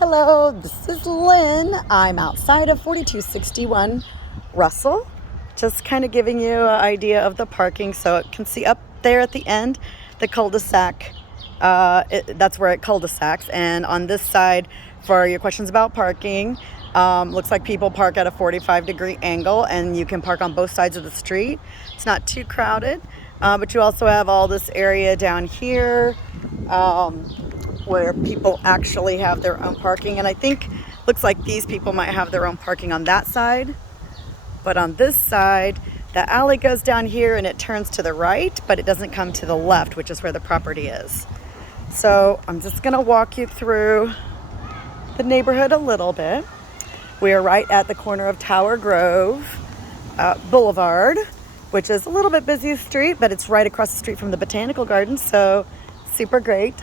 Hello, this is Lynn. I'm outside of 4261 Russell, just kind of giving you an idea of the parking. So it can see up there at the end, the cul-de-sac. That's where it cul-de-sacs. And on this side, for your questions about parking, looks like people park at a 45-degree angle, and you can park on both sides of the street. It's not too crowded, but you also have all this area down here where people actually have their own parking. And I think looks like these people might have their own parking on that side, but on this side the alley goes down here and it turns to the right, but it doesn't come to the left, which is where the property is. So I'm just gonna walk you through the neighborhood a little bit. We are right at the corner of Tower Grove Boulevard, which is a little bit busy street, but it's right across the street from the Botanical Gardens, so super great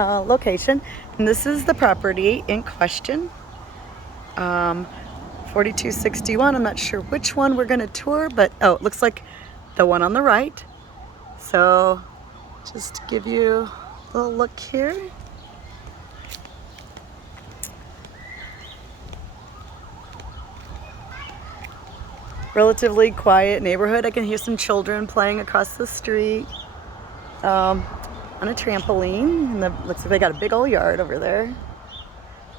location. And this is the property in question, 4261. I'm not sure which one we're going to tour, but it looks like the one on the right. So just to give you a little look here. Relatively quiet neighborhood. I can hear some children playing across the street on a trampoline, and looks like they got a big old yard over there.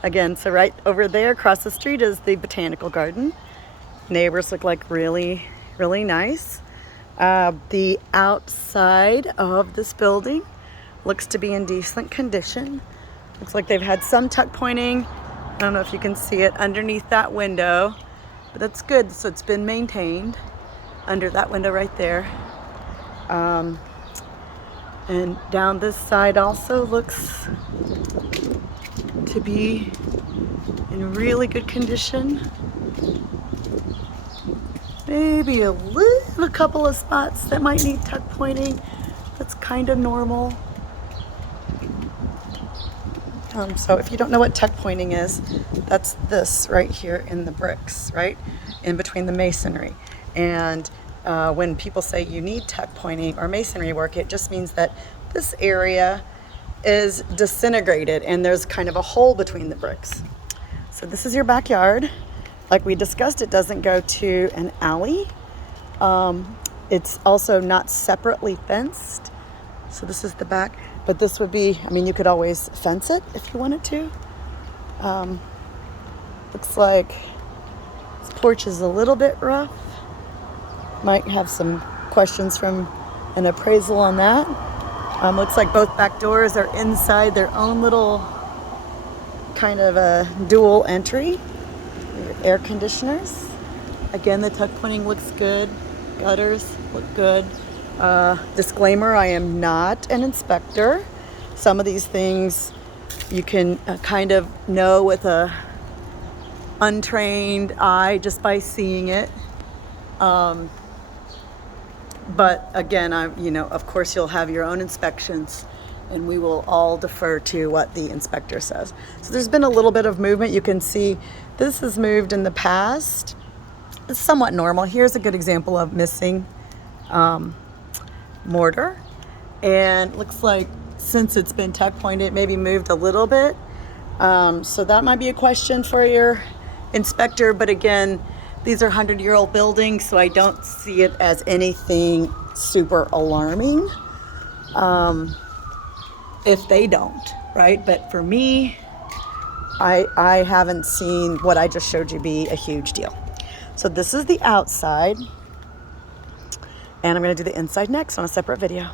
Again, so right over there across the street is the Botanical Garden. Neighbors look like really, really nice. The outside of this building looks to be in decent condition. Looks like they've had some tuck pointing. I don't know if you can see it underneath that window, but that's good. So it's been maintained under that window right there. And down this side also looks to be in really good condition. Maybe a couple of spots that might need tuck pointing. That's kind of normal. So if you don't know what tuck pointing is, that's this right here in the bricks, right? In between the masonry. And when people say you need tuck pointing or masonry work, it just means that this area is disintegrated and there's kind of a hole between the bricks. So this is your backyard. Like we discussed, it doesn't go to an alley. It's also not separately fenced. So this is the back, but this would be, I mean, you could always fence it if you wanted to. Looks like this porch is a little bit rough. Might have some questions from an appraisal on that. Looks like both back doors are inside their own little kind of a dual entry. Air conditioners. Again, the tuck pointing looks good. Gutters look good. Disclaimer, I am not an inspector. Some of these things you can kind of know with a untrained eye just by seeing it. But again, of course you'll have your own inspections and we will all defer to what the inspector says. So there's been a little bit of movement. You can see this has moved in the past. It's somewhat normal. Here's a good example of missing mortar. And looks like since it's been tuck pointed, it maybe moved a little bit. So that might be a question for your inspector. But again, these are 100-year-old buildings, so I don't see it as anything super alarming if they don't, right? But for me, I haven't seen what I just showed you be a huge deal. So this is the outside, and I'm going to do the inside next on a separate video.